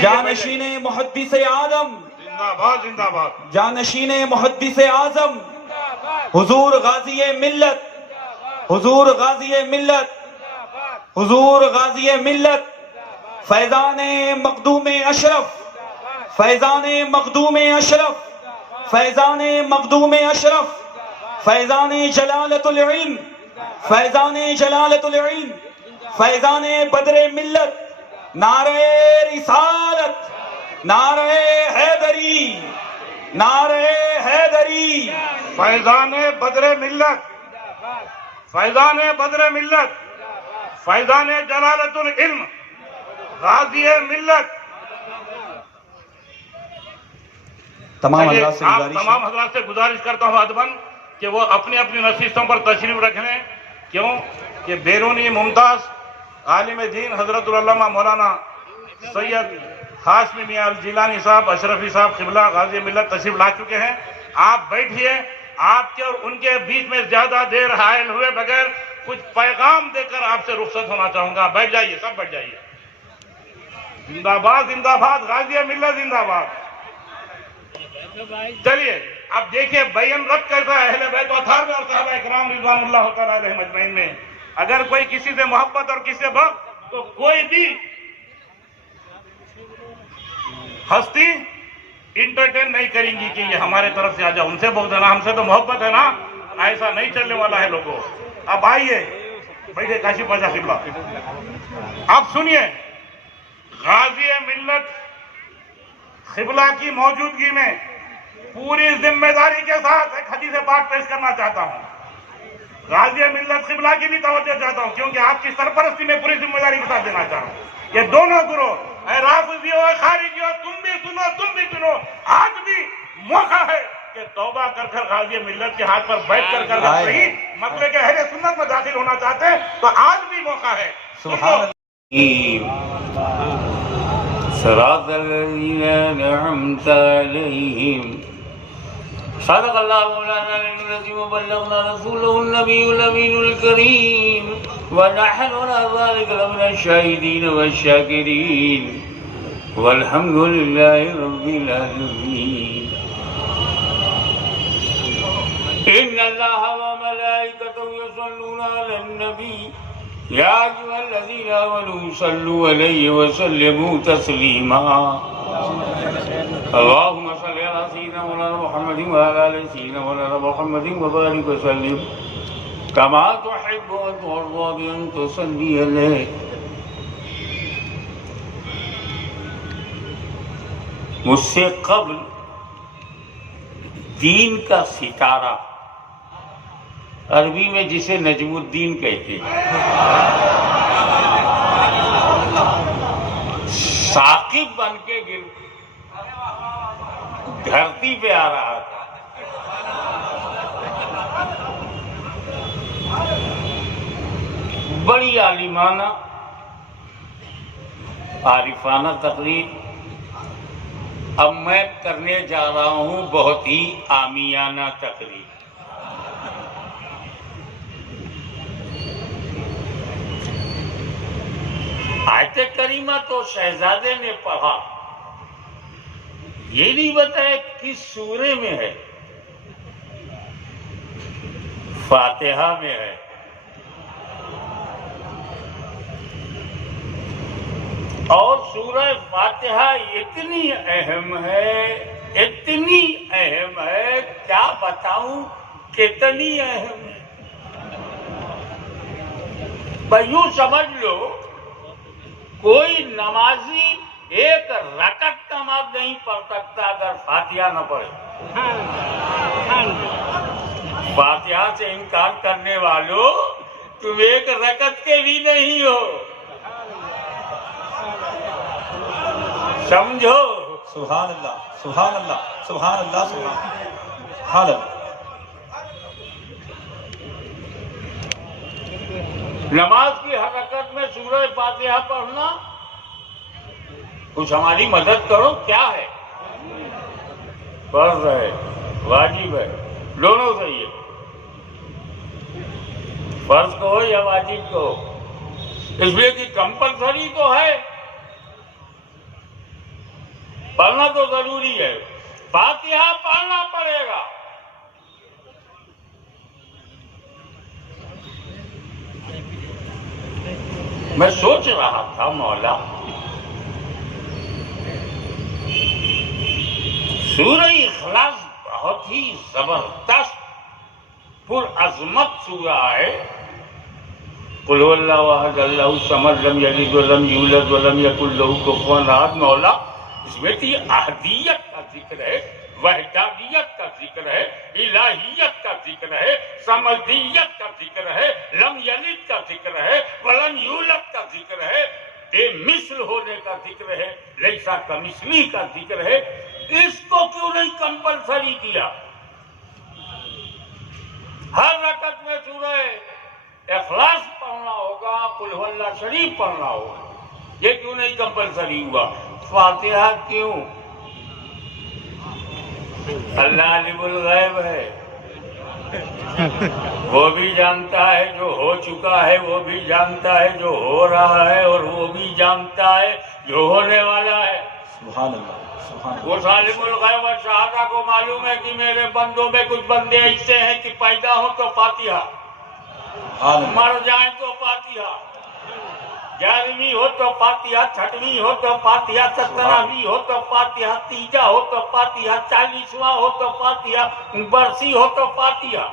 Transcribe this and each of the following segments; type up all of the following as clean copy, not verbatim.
جانشین محدث اعظم زندہ باد زندہ باد جانشین محدث اعظم حضور غازی ملت حضور غازی ملت حضور غازی ملت فیضان مخدوم اشرف فیضان مخدوم اشرف فیضان مخدوم اشرف فیضان جلالت العلم فیضان جلالت العلم فیضان بدر ملت نعرہ رسالت نعرہ حیدری نعرہ حیدری فیضان بدر ملت فیضان بدر ملت فیضان جلالت العلم غازی ملت تمام حضرات سے آپ گزارش تمام حضرات سے گزارش کرتا ہوں ادباً کہ وہ اپنی اپنی نشستوں پر تشریف رکھیں کیوں کہ بیرونی ممتاز عالم دین حضرت العلامہ مولانا سید ہاشمی میاں الجیلانی صاحب اشرفی صاحب قبلہ غازی ملت تشریف لا چکے ہیں. آپ بیٹھیے. آپ کے اور ان کے بیچ میں زیادہ دیر حائل ہوئے بغیر کچھ پیغام دے کر آپ سے رخصت ہونا چاہوں گا. بیٹھ جائیے, سب بیٹھ جائیے. زندہ باد غازی ملت زندہ باد. چلیے اب دیکھیں بیان رد کیسا ہے اہل بیت و اطہار میں اور صحابہ اکرام رضوان اللہ تعالی علیہم اجمعین میں. اگر کوئی کسی سے محبت اور کسی سے بغض تو کوئی بھی ہستی انٹرٹین نہیں کریں گی کہ یہ ہمارے طرف سے آ جاؤ. ان سے بغض ہے نا, ہم سے تو محبت ہے نا. ایسا نہیں چلنے والا ہے لوگوں. اب آئیے بیٹھے کاشی پاشا قبلہ. اب سنیے, غازی ملت قبلہ کی موجودگی میں پوری ذمہ داری کے ساتھ ایک حدیث پاک پیش کرنا چاہتا ہوں. غازی ملت قبلہ کی بھی توجہ چاہتا ہوں کیونکہ آپ کی سرپرستی میں پوری ذمہ داری کے ساتھ دینا چاہتا ہوں. یہ دونوں گروہ, اے رافضی ہو اے خارجی ہو, تم بھی سنو. آج بھی موقع ہے کہ توبہ کر غازی ملت کے ہاتھ پر بیٹھ کر صحیح مسئلے کے اہل سنت میں داخل ہونا چاہتے ہیں تو آج بھی موقع ہے. سبحان صراط الذين أنعمت عليهم صدق الله مولانا العظيم وبلغنا رسوله النبي الأمين الكريم ونحن على ذلك لمن الشاهدين والشاكرين والحمد لله رب العالمين. إن الله وملائكته يصلون على النبي يا أيها الذين آمنوا صلوا عليه وسلموا تسليما. اللهم صل على سيدنا مولانا محمد وعلى آل سيدنا مولانا محمد وبارك وسلم كما تحب وترضى بأن تصلي عليه. مجھ سے قبل دین کا ستارہ, عربی میں جسے نجم الدین کہتے ہیں, ثاقب بن کے دھرتی پہ آ رہا تھا. بڑی عالمانہ عارفانہ تقریر. اب میں کرنے جا رہا ہوں بہت ہی عامیانہ تقریر. آیت کریمہ تو شہزادے نے پڑھا, یہ نہیں بتایا کس سورے میں ہے. فاتحہ میں ہے. اور سورہ فاتحہ اتنی اہم ہے کیا بتاؤں کتنی اہم ہے. یوں سمجھ لو کوئی نمازی ایک رکعت نماز نہیں پڑھ سکتا اگر فاتحہ نہ پڑھے. فاتحہ سے انکار کرنے والوں, تم ایک رکعت کے بھی نہیں ہو. سمجھو. سبحان اللہ سبحان اللہ سبحان اللہ سبحان اللہ. نماز کی حرکت میں سورہ فاتحہ پڑھنا, کچھ ہماری مدد کرو. کیا ہے؟ فرض ہے, واجب ہے, دونوں صحیح ہے. فرض کہو یا واجب کہو, اس لیے کہ کمپلسری تو ہے. پڑھنا تو ضروری ہے، فاتحہ پڑھنا پڑے گا۔ میں سوچ رہا تھا مولا، سورہ اخلاص بہت ہی زبردست پر عظمت سورہ ہے۔ قل هو اللہ احد اللہ الصمد لم یلد ولم یولد ولم یکن لہ کفوا احد۔ مولا اس میں تو یہ احدیت کا ذکر ہے، وحدانیت کا ذکر ہے، الہیت کا ذکر ہے، صمدیت کا ذکر ہے، لم یلد کا ذکر ہے، ولم یولد کا ذکر ہے، بے مثل ہونے کا ذکر ہے، لیسا کمثلہ کا ذکر ہے۔ اس کو کیوں نہیں کمپلسری کیا؟ ہر رکعت میں سورہ اخلاص پڑھنا ہوگا، قل هو اللہ شریف پڑھنا ہوگا، یہ کیوں نہیں کمپلسری ہوا؟ فاتحہ کیوں؟ اللہ عالم الغیب ہے، وہ بھی جانتا ہے جو ہو چکا ہے، وہ بھی جانتا ہے جو ہو رہا ہے، اور وہ بھی جانتا ہے جو ہونے والا ہے۔ سبحان اللہ، سبحان اللہ۔ وہ عالم الغیب اور شہادہ کو معلوم ہے کہ میرے بندوں میں کچھ بندے ایسے ہیں کہ پیدا ہو تو فاتحہ، مر جائیں تو فاتحہ، 11ویں ہو تو فاتحہ، 6ویں ہو تو فاتحہ، 17ویں ہو تو فاتحہ، 3 ہو تو فاتحہ، 40واں ہو تو فاتحہ، برسی ہو تو فاتحہ۔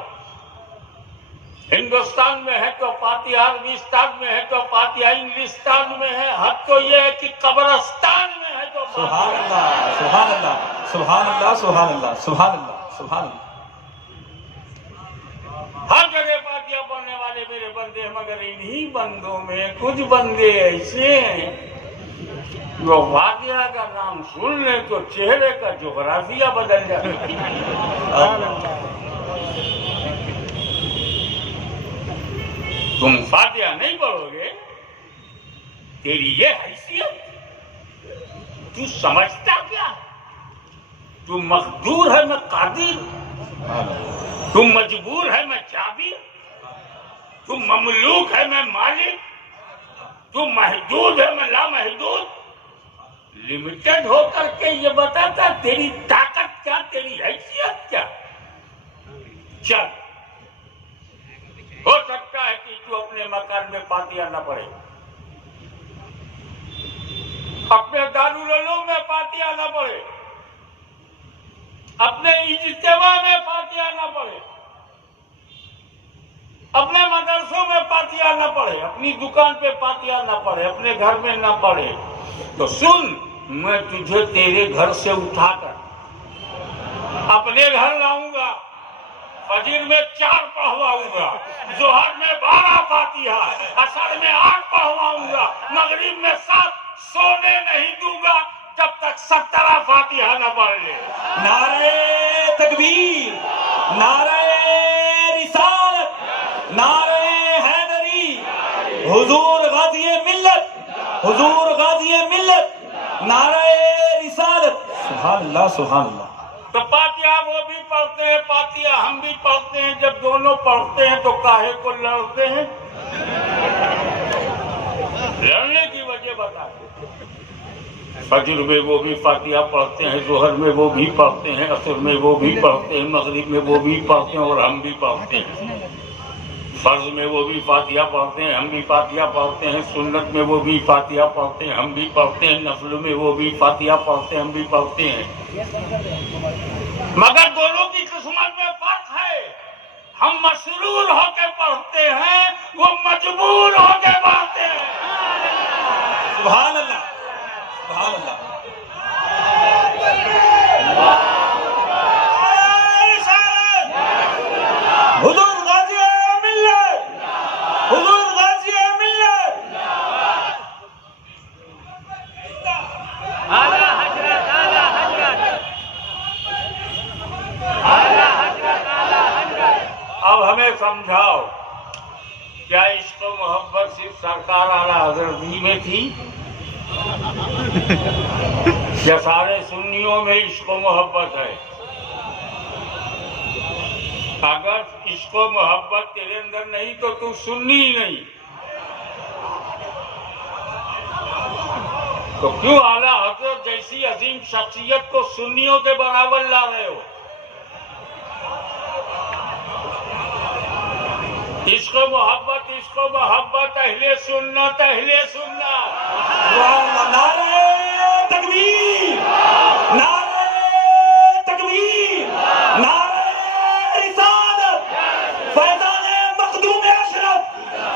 ہندوستان میں ہے تو فاتحہ، عربستان میں ہے تو فاتحہ، انگلستان میں ہے، حد تو یہ ہے کہ قبرستان میں ہے تو سبحان فاتحہ۔ اللہ، سبحان اللہ، سبحان اللہ، سبحان اللہ، سبحان اللہ، سبحان اللہ۔ ہر جگہ فاتحہ پڑھنے والے میرے بندے ہیں، مگر انہی بندوں میں کچھ بندے ایسے ہیں جو فاتحہ کا نام سن لیں تو چہرے کا جغرافیہ بدل جاتا ہے۔ تم فاتحہ نہیں پڑھو گے، تیری یہ حیثیت، تو سمجھتا کیا؟ تو مقدور ہے، میں قادر، تم مجبور ہے، میں جابر، تم مملوک ہے، میں مالک، تم محدود ہے، میں لامحدود۔ لمیٹڈ ہو کر کے یہ بتاتا تیری طاقت کیا، تیری حیثیت کیا۔ چل، ہو سکتا ہے کہ تو اپنے مکان میں فاتحہ نہ پڑھے، اپنے دارالعلوم میں فاتحہ نہ پڑھے، اپنے اجتماع میں فاتحہ نہ پڑھے، اپنے مدرسوں میں فاتحہ نہ پڑھے، اپنی دکان پہ فاتحہ نہ پڑھے، اپنے گھر میں نہ پڑھے، تو سن، میں تجھے تیرے گھر سے اٹھا کر اپنے گھر لاؤں گا، فجر میں 4 پڑھواؤں گا، ظہر میں 12 فاتحہ، عصر میں 8 پڑھواؤں گا، مغرب میں 7، سونے نہیں دوں گا جب تک 17 فاتحہ نہ پڑھ لے۔ نعرہ تکبیر، نعرہ رسالت، نعرہ حیدری، حضور غازی ملت، حضور غازی ملت، نعرہ رسالت۔ سبحان اللہ، سبحان اللہ۔ تو فاتحہ وہ بھی پڑھتے ہیں، فاتحہ ہم بھی پڑھتے ہیں، جب دونوں پڑھتے ہیں تو کاہے کو لڑتے ہیں؟ لڑنے کی وجہ بتاتے ہیں۔ فجر میں وہ بھی فاتحہ پڑھتے ہیں، ظہر میں وہ بھی پڑھتے ہیں، عصر میں وہ بھی پڑھتے ہیں، مغرب میں وہ بھی پڑھتے ہیں، اور ہم بھی پڑھتے ہیں۔ فرض میں وہ بھی فاتحہ پڑھتے ہیں، ہم بھی فاتحہ پڑھتے ہیں، سنت میں وہ بھی فاتحہ پڑھتے ہیں، ہم بھی پڑھتے ہیں، نفل میں وہ بھی فاتحہ پڑھتے ہیں، ہم بھی پڑھتے ہیں۔ مگر دونوں کی قسمت میں فرق ہے، ہم مسرور ہو کے پڑھتے ہیں، وہ مجبور ہو کے پڑھتے ہیں۔ سبحان اللہ، سبحان اللہ۔ حضور غازی ملت، حضور غازی ملت۔ اعلیٰ حضرت، اعلیٰ حضرت، اعلیٰ حضرت، اعلیٰ حضرت۔ اب ہمیں سمجھاؤ، کیا عشق و محبت صرف سرکار اعلیٰ حضرت ہی میں تھی؟ کیا سارے سنیوں میں عشق و محبت ہے؟ اگر عشق و محبت تیرے اندر نہیں تو تو سنی ہی نہیں۔ تو کیوں اعلیٰ حضرت جیسی جیسی عظیم شخصیت کو سنیوں کے برابر لا رہے ہو. عشق و محبت، عشق و محبت، اہل سنت، اہل سنت. نعرہ تکبیر، نعرہ تکبیر، نعرہ رسالت، فیضان مخدوم اشرف،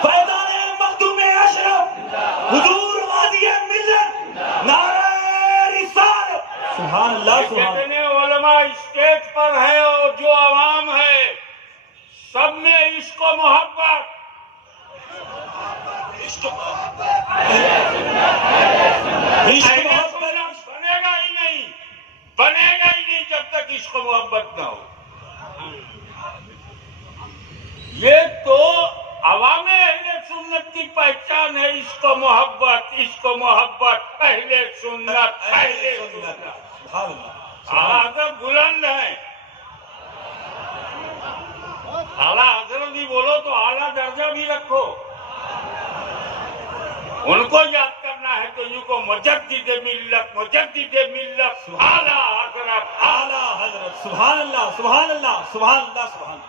فیضان مخدوم اشرف، حضور غازی ملت، نعرہ رسالت. سبحان اللہ، سبحان اللہ. جتنے علماء اسٹیج پر ہیں اور جو عوام ہے، سب میں عشق و محبت. عشق و اہل محبت. سنت بنے گا ہی نہیں، بنے گا ہی نہیں جب تک عشق و محبت نہ ہو. یہ تو عوام اہل سنت کی پہچان ہے، عشق و محبت، عشق و محبت، اہل سنت، اہل سنت. سبحان اللہ. اعلیٰ حضرت بلند ہیں. اعلیٰ حضرت بھی بولو تو اعلیٰ درجہ بھی رکھو. ان کو یاد کرنا ہے تو یوں کو مجدد ملت، مجدد ملت، اعلیٰ حضرت، اعلیٰ حضرت. سبحان اللہ، سبحان اللہ، سبحان اللہ، سبحان اللہ.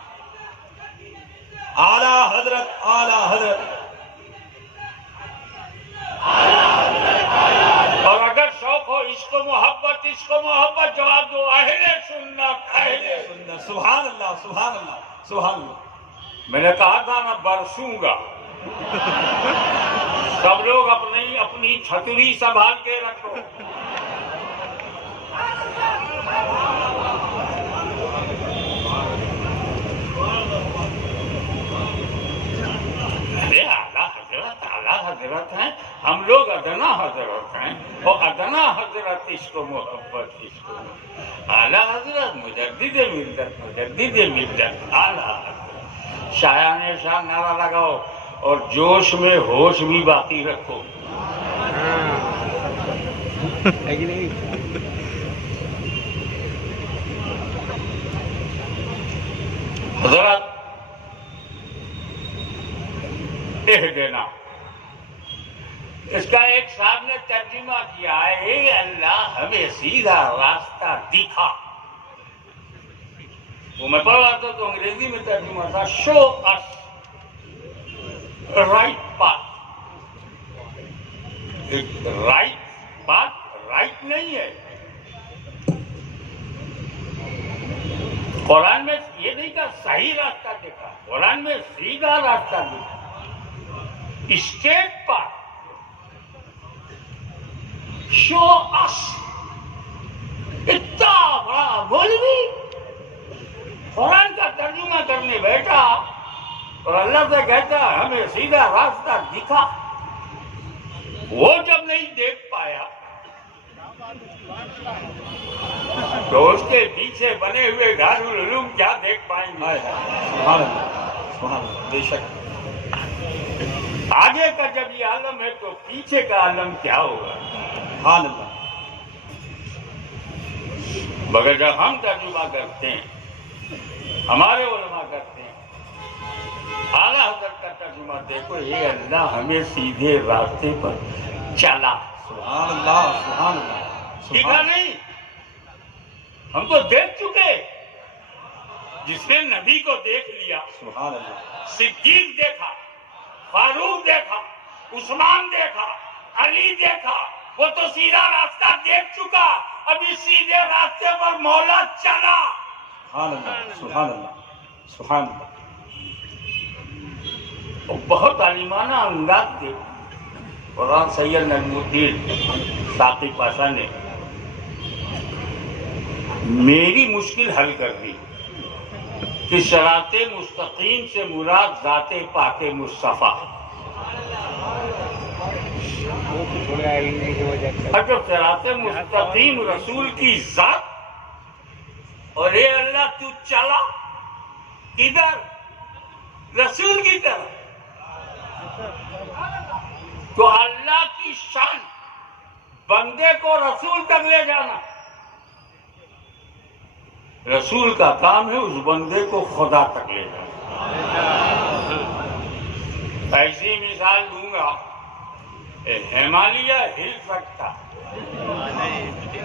اعلیٰ حضرت، اعلیٰ حضرت. اور اگر شوق ہو عشق و محبت، عشق و محبت، جواب دو اہل سنت، اہل سنت. سبحان اللہ، سبحان اللہ، سبحان اللہ. میں نے کہا تھا نا برسوں گا. سب لوگ اپنی چھتری سنبھال کے رکھو. ارے اعلیٰ حضرت ہیں، ہم لوگ ادنا حضرت ہیں، اور ادنا حضرت عشق و محبت، عشق و محبت. اعلیٰ حضرت مجدد ملت، مجدد ملت، اعلیٰ حضرت. شایان شان نعرہ لگاؤ اور جوش میں ہوش بھی باقی رکھو. حضرت اہدنا، اس کا ایک صاحب نے ترجمہ کیا ہے، اے اللہ ہمیں سیدھا راستہ دکھا. وہ میں پڑھ رہا تھا تو انگریزی میں ترجمہ تھا، show us right path. Right path right نہیں ہے. قرآن میں یہ نہیں کہا صحیح راستہ دکھا، قرآن میں سیدھا راستہ دکھا، اسٹریٹ پاتھ. شو اس. اتنا بڑا مولوی قرآن کا ترجمہ کرنے بیٹھا اور اللہ سے کہتا ہمیں سیدھا راستہ دکھا. وہ جب نہیں دیکھ پایا تو اس کے پیچھے بنے ہوئے دارالعلوم کیا دیکھ پائیں گے. سبحان اللہ، سبحان اللہ. بے شک. آگے کا جب یہ عالم ہے تو پیچھے کا عالم کیا ہوگا. سبحان اللہ. مگر جب ہم ترجمہ کرتے ہیں، ہمارے علماء کرتے ہیں، اعلیٰ حضرت کا ترجمہ دیکھو، اے اللہ ہمیں سیدھے راستے پر چلا. سبحان اللہ، سبحان اللہ. دیکھا نہیں، ہم تو دیکھ چکے. جس نے نبی کو دیکھ لیا، سبحان اللہ. صدیق دیکھا، فاروق دیکھا، عثمان دیکھا، علی دیکھا، وہ تو سیدھا راستہ دیکھ چکا. ابھی سیدھے راستے پر مولا چلا. سبحان اللہ، سبحان اللہ، سبحان اللہ. اور بہت عالمانہ انداز تھے. قرآن سید نجم الدین ساقی پاشا نے میری مشکل حل کر دی کہ صراط مستقیم سے مراد ذات پاک مصطفیٰ. اور جب صراط مستقیم رسول کی ذات، اور اے اللہ تو چلا کدھر؟ رسول کی طرف. تو اللہ کی شان بندے کو رسول تک لے جانا. رسول کا کام ہے اس بندے کو خدا تک لے جانا. ایسی مثال دوں گا، ہمالیہ ہل سکتا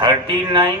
39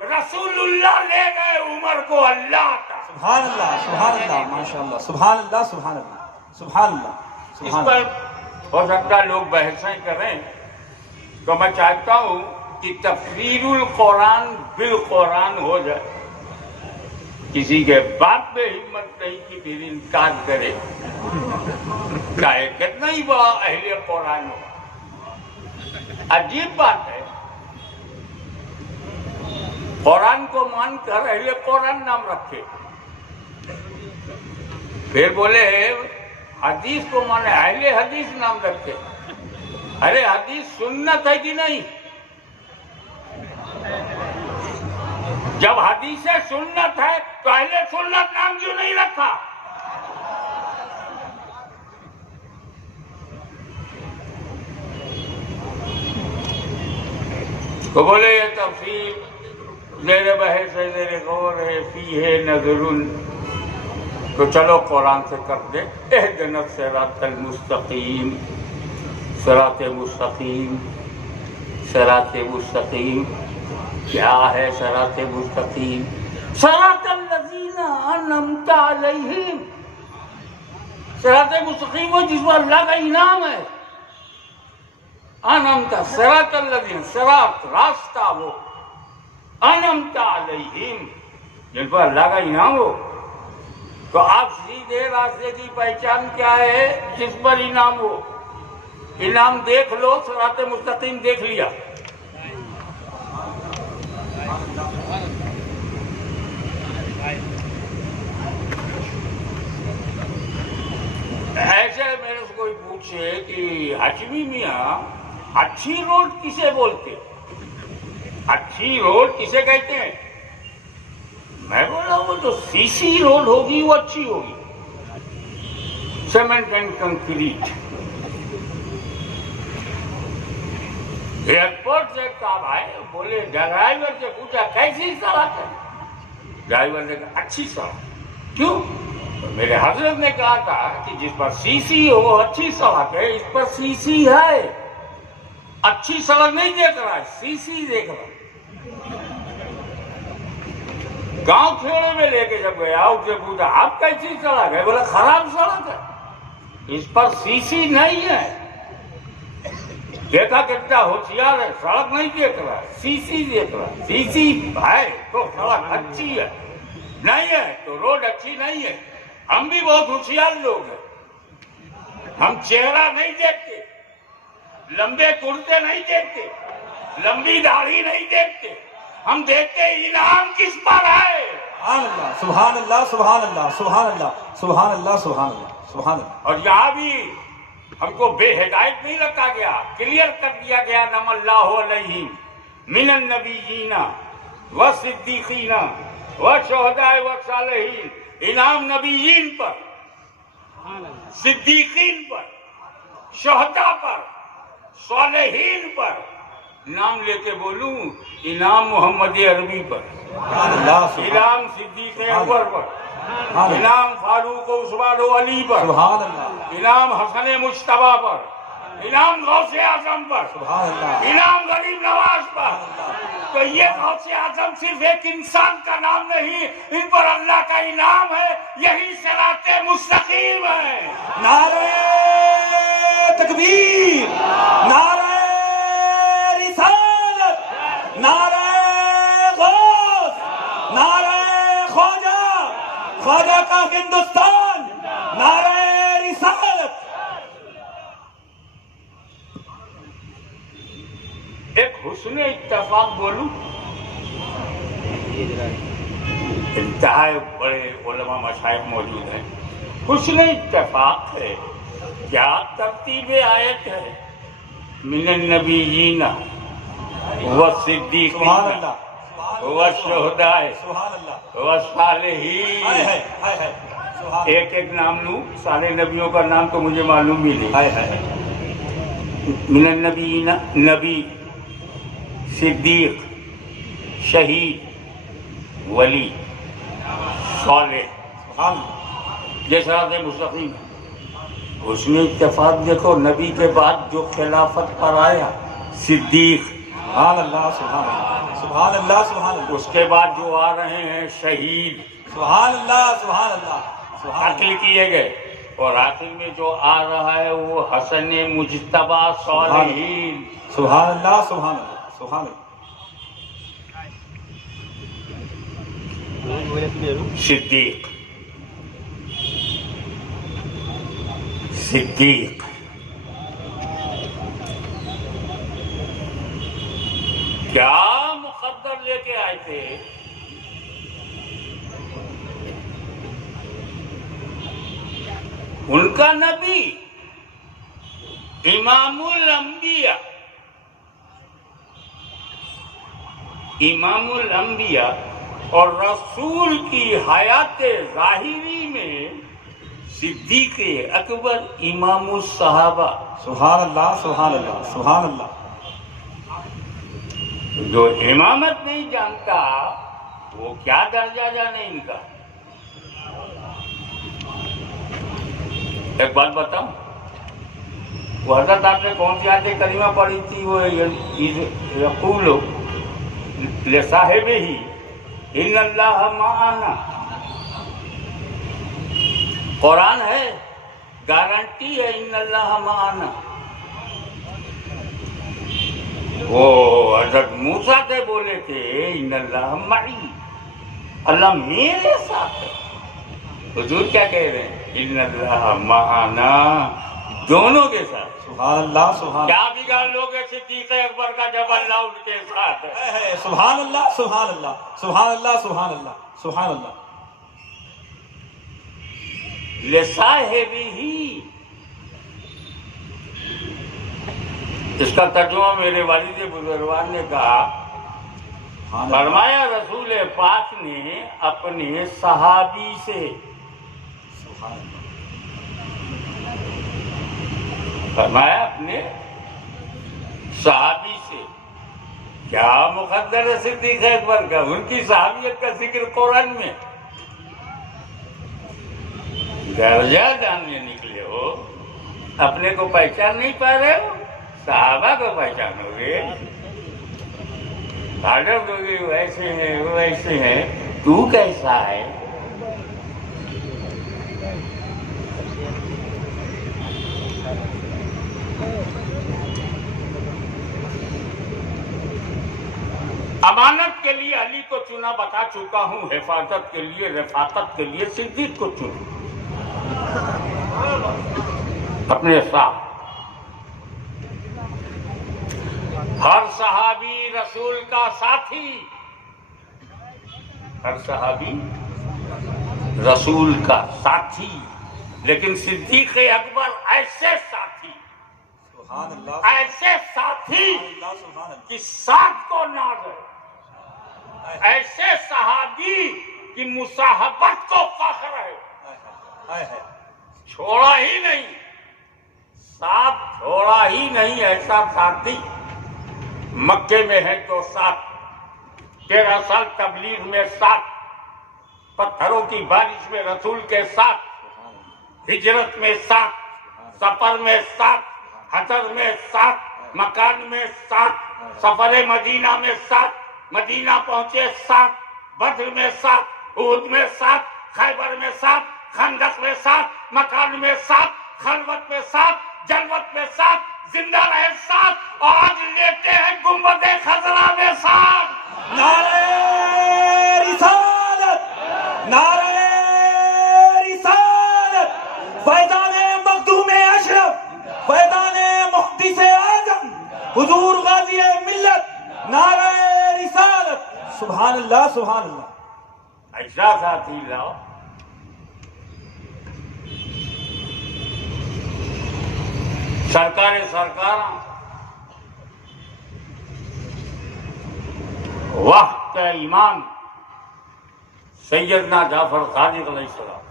رسول اللہ لے گئے عمر کو اللہ کا. سبحان اللہ ماشاء اللہ سبحان اللہ سبحان اللہ سبحان اللہ اس سبحان پر اللہ. ہو سکتا ہے لوگ بحثیں کریں، تو میں چاہتا ہوں کہ تفسیر القرآن بالقرآن ہو جائے. کسی کے بات میں ہمت نہیں کہ پھر انکار کرے، چاہے کتنا ہی بڑا اہل قرآن ہو. عجیب بات ہے، قرآن کو مان کر اہل قرآن نام رکھے، پھر بولے حدیث کو مانے اہل حدیث نام رکھے. ارے حدیث سنت ہے کہ نہیں؟ جب حدیث سنت ہے تو اہل سنت نام کیوں نہیں رکھا؟ تو بولے یہ تفسیر زیر بحث ہے، زیر غور ہے، فی ہے نظر. تو چلو قرآن سے کر دے. اہدنا الصراط المستقیم، صراط مستقیم، صراط مستقیم. کیا ہے صراط مستقیم؟ صراط الذین انعمت علیہم. صراط مستقیم وہ جس پر اللہ کا انعام ہے. انعمت صراط الذین، صراط راستہ وہ، انعمت علیہم جن پر اللہ کا انعام ہو. تو آپ سیدھے راستے کی پہچان کیا ہے؟ جس پر انعام ہو. انعام دیکھ لو، صراط مستقیم دیکھ لیا. ایسے میرے سے کوئی پوچھے کہ ہاشمی میاں اچھی روڈ کسے بولتے، اچھی روڈ کسے کہتے ہیں؟ میں بولا وہ جو سی سی روڈ ہوگی وہ اچھی ہوگی، سیمنٹ اینڈ کنکریٹ. ایئرپورٹ سے کہا بھائی، بولے ڈرائیور سے پوچھا کیسی سڑک ہے؟ ڈرائیور نے کہا اچھی سڑک. کیوں؟ میرے حضرت نے کہا تھا کہ جس پر سی سی ہو اچھی سڑک ہے، اس پر سی سی ہے. اچھی سڑک نہیں دیکھ رہا ہے، سی سی دیکھ رہا ہے. گاؤں کھیڑے میں لے کے جب گیا اس سے پوچھا آپ کیسی سڑک ہے؟ بولا خراب سڑک ہے، اس پر سی سی نہیں ہے. دیکھا کتنا ہوشیار ہے، سڑک نہیں دیکھ رہا ہے، سی سی دیکھ رہا ہے. سی سی ہے تو سڑک اچھی ہے، نہیں ہے تو روڈ اچھی نہیں ہے. ہم بھی بہت ہوشیار لوگ ہیں، ہم چہرہ نہیں دیکھتے، لمبے کرتے نہیں دیکھتے، لمبی داڑھی نہیں دیکھتے، ہم دیکھتے انعام کس پر ہے. سبحان اللہ سبحان اللہ سبحان اللہ سبحان اللہ سبحان اللہ سبحان اللہ. اور یہاں بھی ہم کو بے ہدایت نہیں رکھا گیا، کلیئر کر دیا گیا نم اللہ علیہم من النبیین والصدیقین والشہداء والصالحین. انعام نبیین پر، صدیقین پر، شہداء پر، صالحین پر. نام لے کے بولوں، انعام محمد عربی پر، انعام صدیق اکبر پر، انعام فاروق و عثمان و علی پر، انعام حسن مجتبیٰ پر، انعام غوث اعظم پر، انعام غریب نواز پر. تو یہ غوث اعظم صرف ایک انسان کا نام نہیں، ان پر اللہ کا انعام ہے. یہی صراط مستقیم ہے. نعرہ تکبیر، نعرہ رسالت، نعرہ غوث، نعرہ خواجہ، خواجہ کا ہندوستان، نعرہ رسالت. ایک حسن اتفاق بولوں، انتہائی بڑے علماء مشائخ موجود ہیں. حسن اتفاق ہے، کیا ترتیب آیت ہے؟ من النبیین والصدیقین والشہداء والصالحین. ایک ایک نام لوں، سارے نبیوں کا نام تو مجھے معلوم بھی نہیں. من النبیین، نبی، صدیق، شہید، ولی، صالح، جیسا مستقیم. اس میں اتفاق دیکھو، نبی کے بعد جو خلافت پر آیا صدیق، سبحان اللہ سبحان اللہ. سبحان اللہ سبحان اللہ اس کے بعد جو آ رہے ہیں شہید، سبحان اللہ سبحان اللہ سبحان قتل کیے گئے، اور آخر میں جو آ رہا ہے وہ حسن مجتبی صالحین. سبحان اللہ سبحان اللہ سبحان اللہ صدیق صدیق کیا مقدر لے کے آئے تھے. ان کا نبی امام الانبیاء، امام الانبیاء اور رسول کی حیات ظاہری میں صدیق اکبر امام الصحابہ. سبحان اللہ سبحان اللہ سبحان اللہ جو امامت نہیں جانتا وہ کیا درجہ جانے ان کا. ایک بات بتاؤں، وہ حضرت آپ نے کون سی آیت کریمہ پڑھی تھی؟ وہ یقول لصاحبہ ان اللہ معنا. قرآن ہے، گارنٹی ہے ان اللہ معنا. وہ حضرت موسیٰ سے بولے تھے ان اللہ معی، اللہ میرے ساتھ ہے. حضور کیا کہہ رہے ہیں؟ ان اللہ معنا، دونوں کے ساتھ. سبحان اللہ سبحان کیا بگاڑ لوگ صدیق اکبر کا جب اللہ ان کے ساتھ ہے؟ اللہ سبحان اللہ سبحان اللہ سبحان اللہ سبحان اللہ سبحان اللہ لصاحبہ. اس کا ترجمہ میرے والد بزرگوار نے کہا، فرمایا رسول پاک نے اپنے صحابی سے، فرمایا اپنے صحابی سے. کیا مقدر ہے صدیق اکبر کا، ان کی صحابیت کا ذکر قرآن میں. درجہ جاننے نکلے ہو، اپنے کو پہچان نہیں پا رہے ہو، صحابہ کو پہچانو گے. آڈر دو گے ویسے ہیں وہ ایسے ہیں، تو کیسا ہے؟ امانت کے لیے علی کو چنا بتا چکا ہوں، حفاظت کے لیے رفاقت کے لیے صدیق کو چنا اپنے ساتھ. ہر صحابی رسول کا ساتھی، ہر صحابی رسول کا ساتھی، لیکن صدیق اکبر ایسے ساتھی، سبحان اللہ ایسے ساتھی سبحان اللہ کہ ساتھ کو ناز ہے، ایسے صحابی کی مصاحبت کو فخر ہے. چھوڑا ہی نہیں، ساتھ چھوڑا ہی نہیں. ایسا ساتھی مکے میں ہے تو ساتھ، 13 سال تبلیغ میں ساتھ، پتھروں کی بارش میں رسول کے ساتھ، ہجرت میں ساتھ، سفر میں ساتھ، حضر میں ساتھ، مکان میں ساتھ، سفر مدینہ میں ساتھ، مدینہ پہنچے ساتھ، بدر میں ساتھ، احد میں ساتھ، خیبر میں ساتھ، خندق میں ساتھ، مکان میں ساتھ، خلوت میں ساتھ، جلوت میں ساتھ، زندہ رہے ساتھ، اور آج لیتے ہیں گنبد خضرا میں ساتھ. نعرہ رسالت، نعرہ رسالت، فیضان مخدوم اشرف، فیضان محدث اعظم، حضور غازی ملت، نعرہ رسالت. سبحان اللہ سبحان اللہ. ایسا ساتھی لاؤ. سرکار وقت کا امام سیدنا جعفر صادق علیہ السلام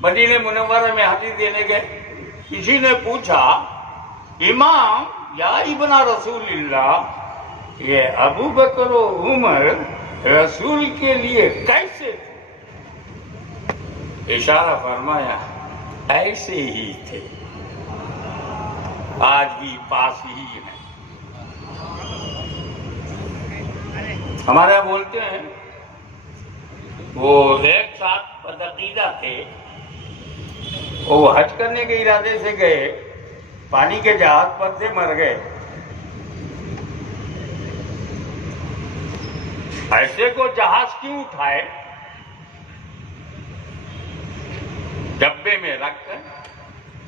مدینہ منورہ میں حدیث دینے گئے. کسی نے پوچھا، امام یا ابن رسول اللہ، یہ ابو بکر و عمر رسول کے لیے کیسے تھے؟ اشارہ فرمایا ایسے ہی تھے، آج بھی پاس ہی ہیں. ہمارے یہاں بولتے ہیں وہ ایک ساتھ بدعقیدہ تھے، وہ حج کرنے کے ارادے سے گئے، پانی کے جہاز پر سے مر گئے۔ ایسے کو جہاز کیوں اٹھائے؟ ڈبے میں رکھ کر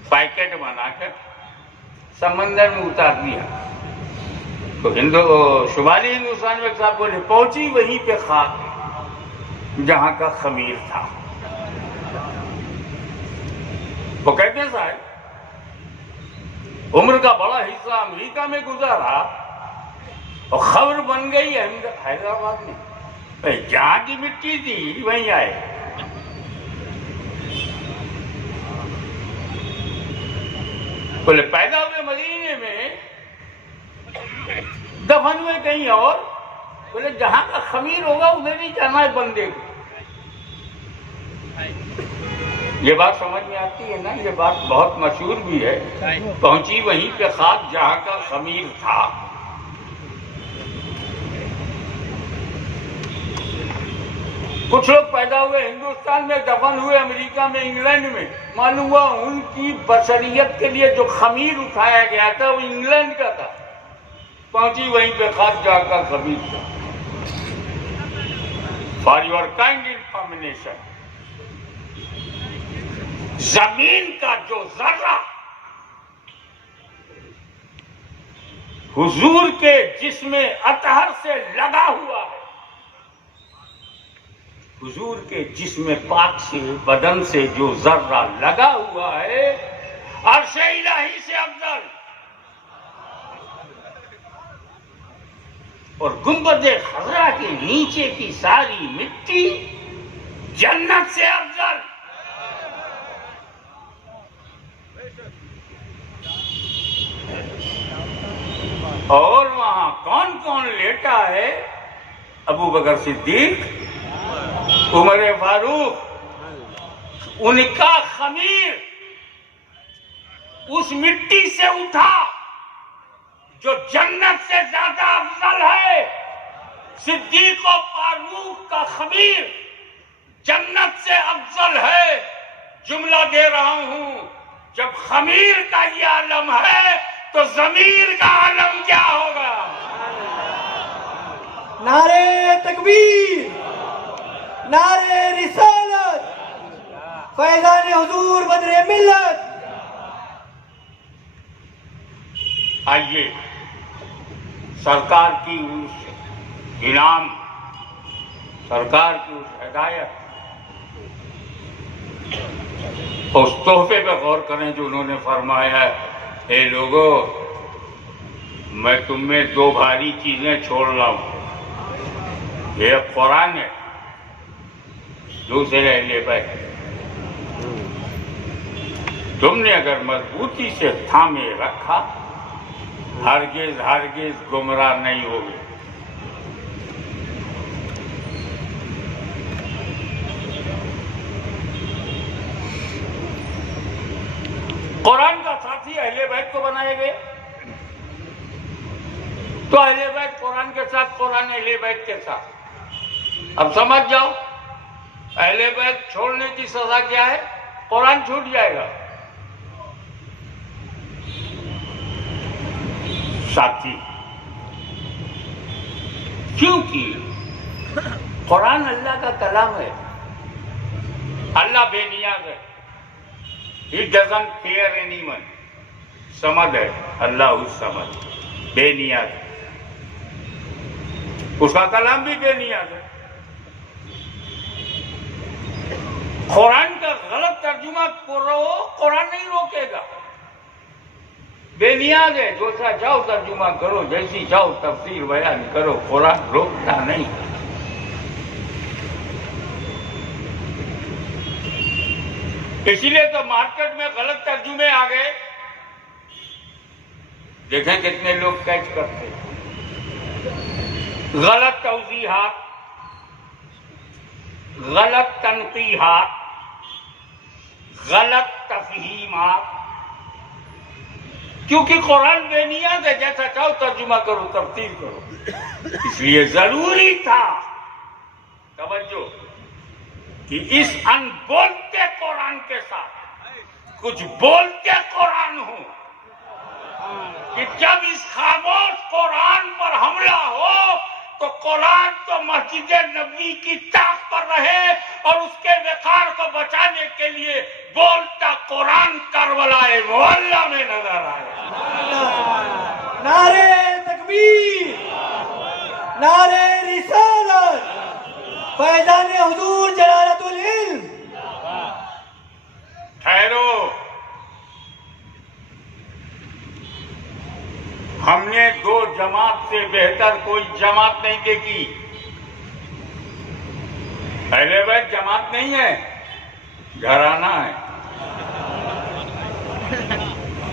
پیکٹ بنا کر سمندر میں اتار دیا۔ تو شمالی ہندوستان میں صاحب بولے پہنچی وہیں پہ خاک جہاں کا خمیر تھا۔ وہ کہتے ہیں صاحب عمر کا بڑا حصہ امریکہ میں گزارا اور خبر بن گئی حیدرآباد میں، جہاں کی مٹی تھی وہیں آئے۔ بولے پیدا ہوئے مدینے میں، دفن ہوئے کہیں اور، بولے جہاں کا خمیر ہوگا ادھر ہی جانا ہے بندے کو۔ یہ بات سمجھ میں آتی ہے نا؟ یہ بات بہت مشہور بھی ہے، پہنچی وہیں پہ خاک جہاں کا خمیر تھا۔ کچھ لوگ پیدا ہوئے ہندوستان میں، دفن ہوئے امریکہ میں، انگلینڈ میں، معلوم ہوا ان کی بشریت کے لیے جو خمیر اٹھایا گیا تھا وہ انگلینڈ کا تھا، پہنچی وہیں پہ خاک جہاں کا خمیر تھا۔ فار یور کائنڈ انفارمیشن، زمین کا جو ذرہ حضور کے جسم اطہر سے لگا ہوا ہے، حضور کے جسم پاک سے، بدن سے جو ذرہ لگا ہوا ہے، عرش الہی سے افضل، اور گنبد خضرا کے نیچے کی ساری مٹی جنت سے افضل۔ اور وہاں کون کون لیٹا ہے؟ ابو بکر صدیق، عمر فاروق، ان کا خمیر اس مٹی سے اٹھا جو جنت سے زیادہ افضل ہے۔ صدیق و فاروق کا خمیر جنت سے افضل ہے۔ جملہ دے رہا ہوں، جب خمیر کا یہ عالم ہے تو ضمیر کا عالم کیا ہوگا؟ نعرے تکبیر، نعرے رسالت، فیضان حضور بدر ملت۔ آئیے سرکار کی اس انعام، سرکار کی اس ہدایت، اس تحفے پہ غور کریں جو انہوں نے فرمایا ہے، اے لوگو میں تم میں دو بھاری چیزیں چھوڑ رہا ہوں، ایک قرآن ہے، دوسرے اہل بیت۔ تم نے اگر مضبوطی سے تھامے رکھا ہرگز ہرگز گمراہ نہیں ہوگے۔ قرآن کا ساتھی اہل بیت کو بنائے گئے، تو اہل بیت قرآن کے ساتھ، قرآن اہل بیت کے ساتھ۔ اب سمجھ جاؤ اہل بیت چھوڑنے کی سزا کیا ہے؟ قرآن چھوٹ جائے گا۔ ساتھی، کیونکہ قرآن اللہ کا کلام ہے، اللہ بے نیاز ہے، He doesn't fear anyone، Samad ہے، اللہ الصمد، بے نیاز ہے، اس کا کلام بھی بے نیاز ہے۔ قرآن کا غلط ترجمہ کرو، قرآن نہیں روکے گا، بے نیاز ہے، جو سا چاہو ترجمہ کرو، جیسی چاہو تفسیر بیان کرو، قرآن روکتا نہیں۔ اسی لیے تو مارکیٹ میں غلط ترجمے آ گئے، دیکھیں کتنے لوگ کیچ کرتے، غلط توضیحات، غلط تنقیحات، غلط تفہیمات، کیونکہ قرآن بے نیاز ہے، جیسا چاہو ترجمہ کرو، تفسیر کرو، اس لیے ضروری تھا توجہ کہ اس ان بولتے قرآن کے ساتھ کچھ بولتے قرآن ہوں، کہ جب اس خاموش قرآن پر حملہ ہو تو قرآن تو مسجد نبوی کی طاق پر رہے، اور اس کے وقار کو بچانے کے لیے بولتا قرآن کربلا معلیٰ میں نظر آئے۔ نعرے تکبیر، نعرے رسالت، فیضان حضور جلالت العلم۔ ٹھہرو، ہم نے دو جماعت سے بہتر کوئی جماعت نہیں دیکھی۔ اہل بیت جماعت نہیں ہے، گھرانہ ہے۔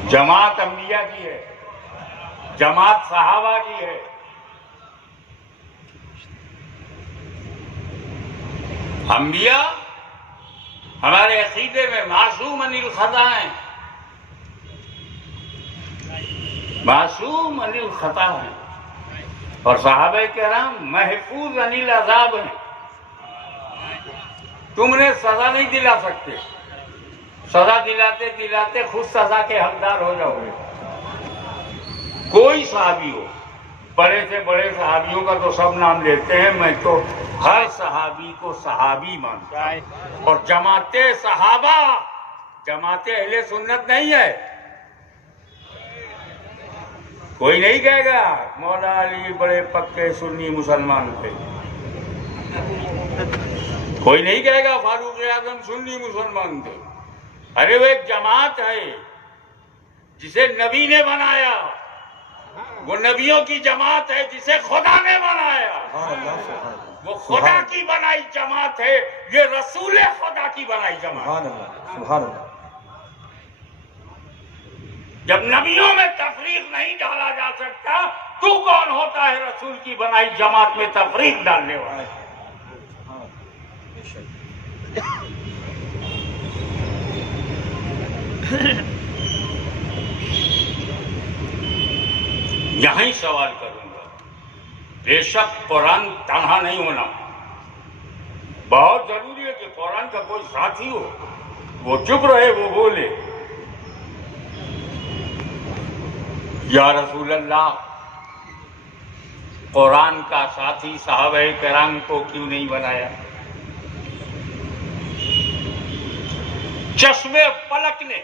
جماعت انبیاء کی ہے، جماعت صحابہ کی ہے۔ انبیاء ہمارے عقیدے میں معصوم عن الخطا ہیں، معصوم عن الخطا ہیں، اور صحابہ کرام محفوظ عن العذاب ہیں۔ تم نے سزا نہیں دلا سکتے، سزا دلاتے دلاتے خود سزا کے حقدار ہو جاؤ گے۔ کوئی صحابی ہو، بڑے سے بڑے صحابیوں کا تو سب نام لیتے ہیں، میں تو ہر صحابی کو صحابی مانتا ہوں۔ اور جماعت صحابہ جماعت اہل سنت نہیں ہے۔ کوئی نہیں کہے گا مولا علی بڑے پکے سنی مسلمان تھے، کوئی نہیں کہے گا فاروق اعظم سنی مسلمان تھے۔ ارے وہ ایک جماعت ہے جسے نبی نے بنایا، وہ نبیوں کی جماعت ہے جسے خدا نے بنایا، وہ خدا کی بنائی جماعت ہے، یہ رسول خدا کی بنائی جماعت۔ سبحان اللہ۔ جب نبیوں میں تفریق نہیں ڈالا جا سکتا تو کون ہوتا ہے رسول کی بنائی جماعت میں تفریق ڈالنے والا؟ یہیں سوال کروں گا، بے شک قرآن تنہا نہیں ہونا، بہت ضروری ہے کہ قرآن کا کوئی ساتھی ہو، وہ چپ رہے، وہ بولے یا رسول اللہ قرآن کا ساتھی صحابہ کرام کو کیوں نہیں بنایا؟ چشمے پلک نے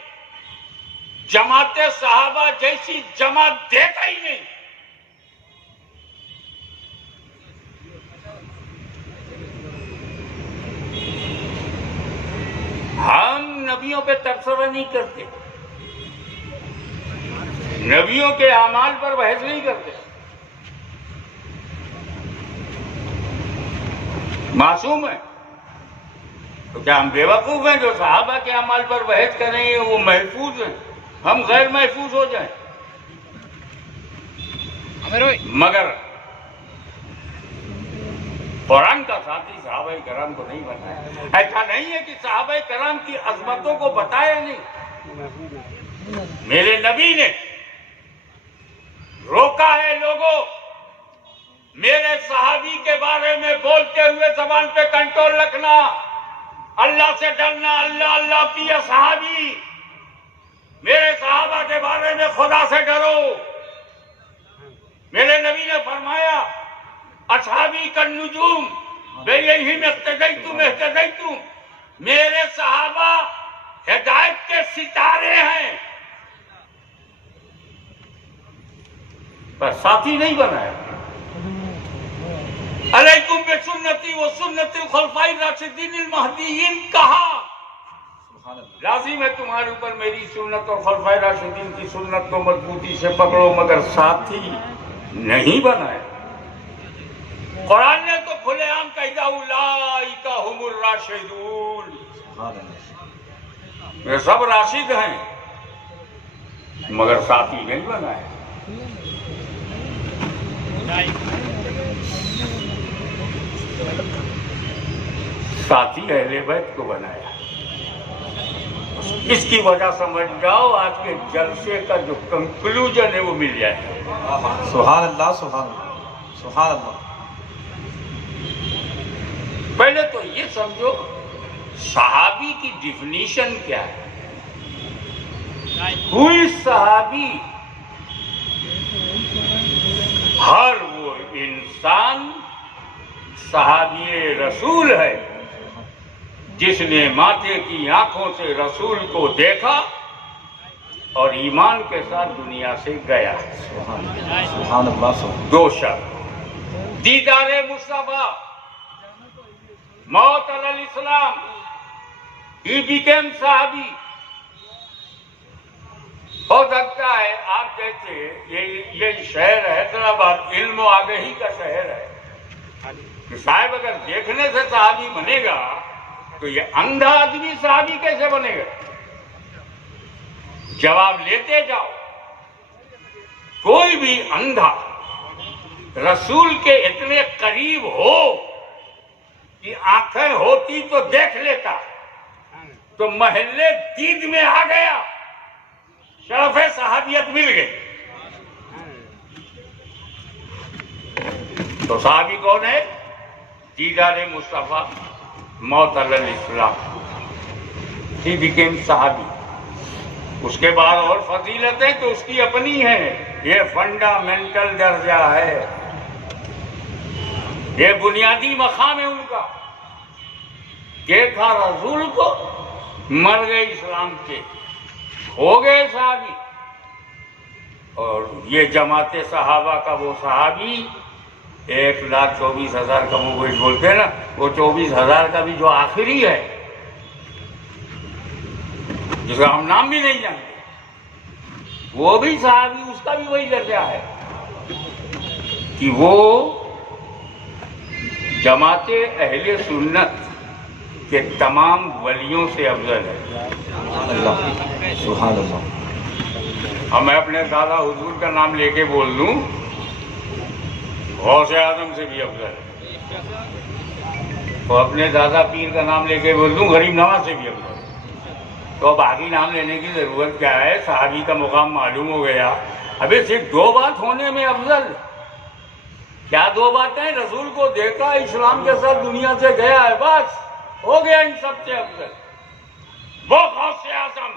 جماعت صحابہ جیسی جماعت دیکھا ہی نہیں۔ ہم نبیوں پہ تبصرہ نہیں کرتے، نبیوں کے اعمال پر بحث نہیں کرتے۔ معصوم ہیں تو کیا ہم بے وقوف ہیں جو صحابہ کے اعمال پر بحث کریں گے؟ وہ محفوظ ہیں، ہم غیر محفوظ ہو جائیں؟ مگر قرآن کا ساتھی صحابہ کرام کو نہیں بتایا۔ ایسا نہیں ہے کہ صحابہ کرام کی عظمتوں کو بتایا نہیں، میرے نبی نے روکا ہے لوگوں، میرے صحابی کے بارے میں بولتے ہوئے زبان پہ کنٹرول رکھنا، اللہ سے ڈرنا، اللہ اللہ کی صحابی، میرے صحابہ کے بارے میں خدا سے ڈرو۔ میرے نبی نے فرمایا اصحابی کالنجوم بیہم اقتدیتم اہتدیتم، میرے صحابہ ہدایت کے ستارے ہیں، پر ساتھی نہیں بنایا۔ علیکم بسنتی و سنت الخلفاء الراشدین المہدیین، کہا لازم ہے تمہارے اوپر میری سنت اور خلفاء راشدین کی سنت کو مضبوطی سے پکڑو، مگر ساتھی نہیں بنایا۔ قرآن نے تو کھلے عام کہہ دیا اولئک ھم الراشدون، یہ سب راشد ہیں، مگر ساتھی نہیں بنایا۔ ساتھی اہل بیت کو بنایا، اس کی وجہ سمجھ جاؤ آج کے جلسے کا جو کنکلوژن ہے وہ مل جائے گا. سبحان اللہ سبحان اللہ سبحان اللہ. پہلے تو یہ سمجھو صحابی کی ڈیفینیشن کیا ہے. ہوئی صحابی ہر وہ انسان صحابی رسول ہے جس نے ماتھے کی آنکھوں سے رسول کو دیکھا اور ایمان کے ساتھ دنیا سے گیا. سبحان اللہ سبحان. دو شرط: دیدار مصطفیٰ، موت علی الاسلام. He became صحابی. ہو سکتا ہے آپ جیسے یہ شہر حیدرآباد علم و آگہی کا شہر ہے کہ صاحب اگر دیکھنے سے صحابی بنے گا تو یہ اندھا آدمی صحابی کیسے بنے گا؟ جواب لیتے جاؤ. کوئی بھی اندھا رسول کے اتنے قریب ہو کہ آنکھیں ہوتی تو دیکھ لیتا تو محلے دید میں آ گیا، شرف صحابیت مل گئی. تو صحابی کون ہے؟ دیدار مصطفیٰ، موت علی الاسلام. He became صحابی. اس کے بعد اور فضیلتیں تو اس کی اپنی ہیں. یہ فنڈامنٹل درجہ ہے، یہ بنیادی مقام ہے ان کا. دیکھا رسول کو، مر گئے اسلام کے، ہو گئے صحابی. اور یہ جماعت صحابہ کا وہ صحابی 1,24,000 کا وہ بولتے ہیں نا، وہ 24,000 کا بھی جو آخری ہے جس کا ہم نام بھی نہیں جانتے، وہ بھی صحابی، اس کا بھی وہی درجہ ہے کہ وہ جماعت اہل سنت کے تمام ولیوں سے افضل ہے. سبحان اللہ. اب میں اپنے دادا حضور کا نام لے کے بول دوں، غوث اعظم سے بھی افضل ہے. اور اپنے دادا پیر کا نام لے کے بول دوں، غریب نواز سے بھی افضل ہے. تو باقی نام لینے کی ضرورت کیا ہے؟ صحابی کا مقام معلوم ہو گیا. ابھی صرف دو بات ہونے میں افضل. کیا دو باتیں؟ رسول کو دیکھا، اسلام کے ساتھ دنیا سے گیا ہے، بس ہو گیا ان سب سے افضل. وہ غوث اعظم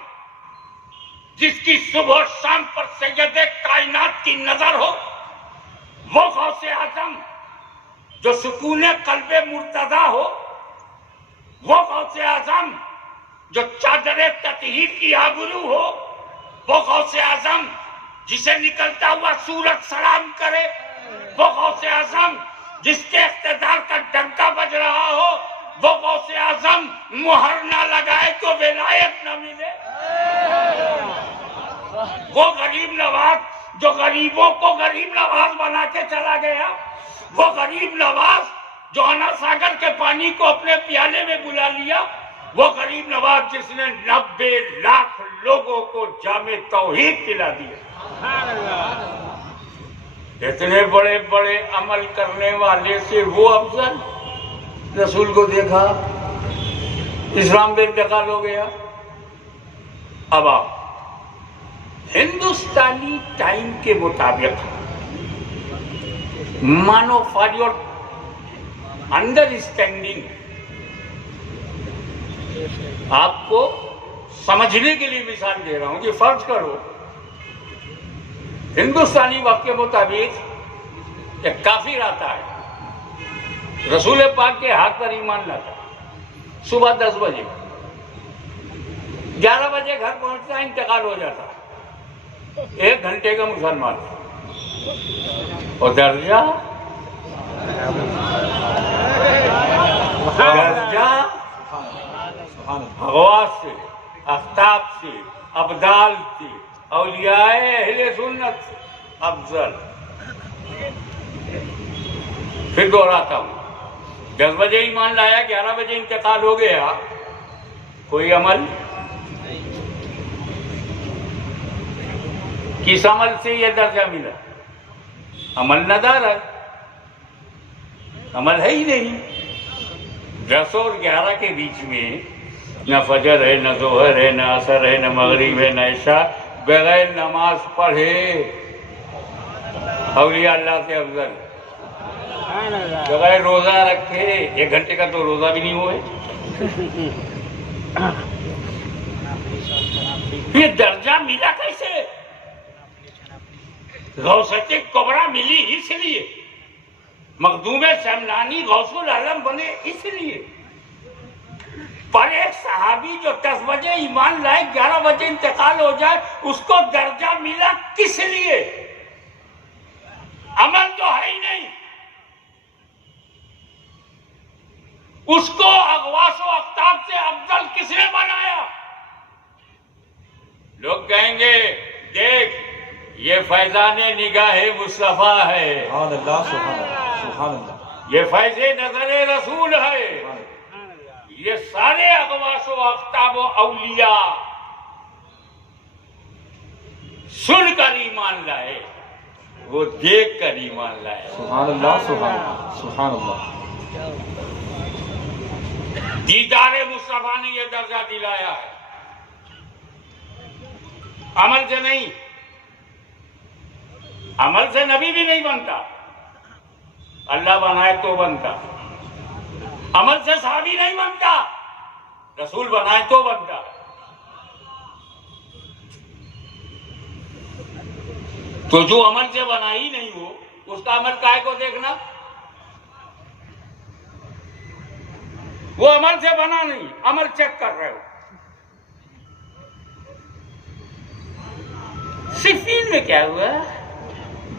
جس کی صبح و شام پر سید کائنات کی نظر ہو، وہ غوث اعظم جو سکون قلب مرتضی ہو، وہ غوث اعظم جو چادر تطہیر کی آبرو ہو، وہ غوث اعظم جسے نکلتا ہوا سورج سلام کرے، وہ غوث اعظم جس کے اقتدار کا ڈنکا بج رہا ہو، وہ غوث اعظم مہر نہ لگائے تو ولایت نہ ملے. وہ غریب نواز جو غریبوں کو غریب نواز بنا کے چلا گیا، وہ غریب نواز جو انا ساگر کے پانی کو اپنے پیالے میں بلا لیا، وہ غریب نواز جس نے 90 لاکھ لوگوں کو جامع توحید پلا دیا. اتنے بڑے بڑے عمل کرنے والے سے وہ افضل. رسول کو دیکھا، اسلام بے انتقال ہو گیا. اب آپ ہندوستانی ٹائم کے مطابق مانو فار یور انڈرسٹینڈنگ، آپ کو سمجھنے کے لیے مثال دے رہا ہوں کہ فرض کرو ہندوستانی وقت کے مطابق ایک کافر آتا ہے، رسول پاک کے ہاتھ پر ایمان لاتا ہے، صبح 10 بجے 11 بجے گھر پہنچتا، انتقال ہو جاتا، 1 گھنٹے کا مسلمان. اور درجہ حواس سے، افتاب سے، ابدال سے، اولیاء اہل سنت سے افضل. پھر دوہراتا ہوں، 10 بجے ایمان لایا، 11 بجے انتقال ہو گیا، کوئی عمل؟ کس عمل سے یہ درجہ ملا؟ عمل ندارت، عمل ہے ہی نہیں. 10 اور 11 کے بیچ میں نہ فجر ہے، نہ ظہر ہے، نہ عصر ہے، نہ مغرب ہے، نہ عشاء، بغیر نماز پڑھے اولیاء اللہ سے افضل، بغیر روزہ رکھے 1 گھنٹے کا تو روزہ بھی نہیں ہوئے. یہ درجہ ملا کیسے؟ غوثیت کبریٰ ملی اس لیے، مخدوم سمنانی غوث العالم بنے اس لیے. پر ایک صحابی جو 10 بجے ایمان لائے 11 بجے انتقال ہو جائے، اس کو درجہ ملا کس لیے؟ عمل تو ہے ہی نہیں. اس کو اغواس و اقطاب سے افضل کس نے بنایا؟ لوگ کہیں گے دیکھ یہ فیضان نگاہ مصطفیٰ ہے، سبحان اللہ سبحان اللہ سبحان اللہ. یہ فیض نظر رسول ہے. یہ سارے اغواس و اقطاب و اولیاء سن کر ایمان لائے، وہ دیکھ کر ایمان لائے. سبحان اللہ سبحان اللہ سبحان اللہ. دیدار مصطفیٰ نے یہ درجہ دلایا ہے، عمل سے نہیں. عمل سے نبی بھی نہیں بنتا، اللہ بنائے تو بنتا. عمل سے صحابی نہیں بنتا، رسول بنائے تو بنتا. تو جو عمل سے بنا ہی نہیں ہو اس کا عمل کائے کو دیکھنا؟ وہ عمل سے بنا نہیں، عمل چیک کر رہے ہو. صفین میں کیا ہوا،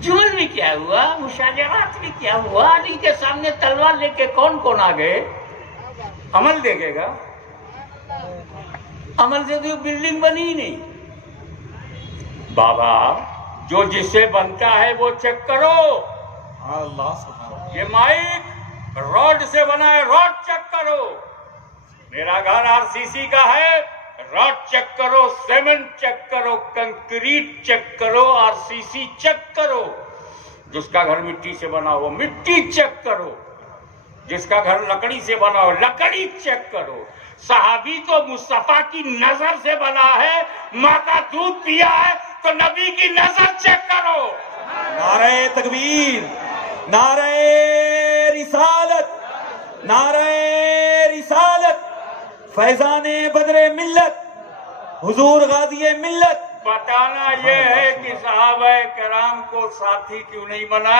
جمل میں کیا ہوا، مشاجرات میں کیا ہوا، علی کے سامنے تلوار لے کے کون کون آ گئے؟ عمل دیکھے گا. عمل سے تو بلڈنگ بنی ہی نہیں. بابا جو جس سے بنتا ہے وہ چیک کرو. سبحان اللہ سبحان اللہ. یہ مائک روڈ سے بنا ہے، روڈ چیک کرو. میرا گھر RCC کا ہے، روڈ چیک کرو، سیمنٹ چیک کرو، کنکریٹ چیک کرو، RCC چیک کرو. جس کا گھر مٹی سے بنا ہو مٹی چیک کرو، جس کا گھر لکڑی سے بنا ہو لکڑی چیک کرو. صحابی تو مصطفیٰ کی نظر سے بنا ہے، ماں کا دودھ پیا ہے تو نبی کی نظر چیک کرو. نعرہ تکبیر، نعرہ رسالت، نعرہ رسالت. فیضان بدر ملت، حضور غازی ملت. بتانا یہ ہے کہ صحابہ کرام کو ساتھی کیوں نہیں بنا،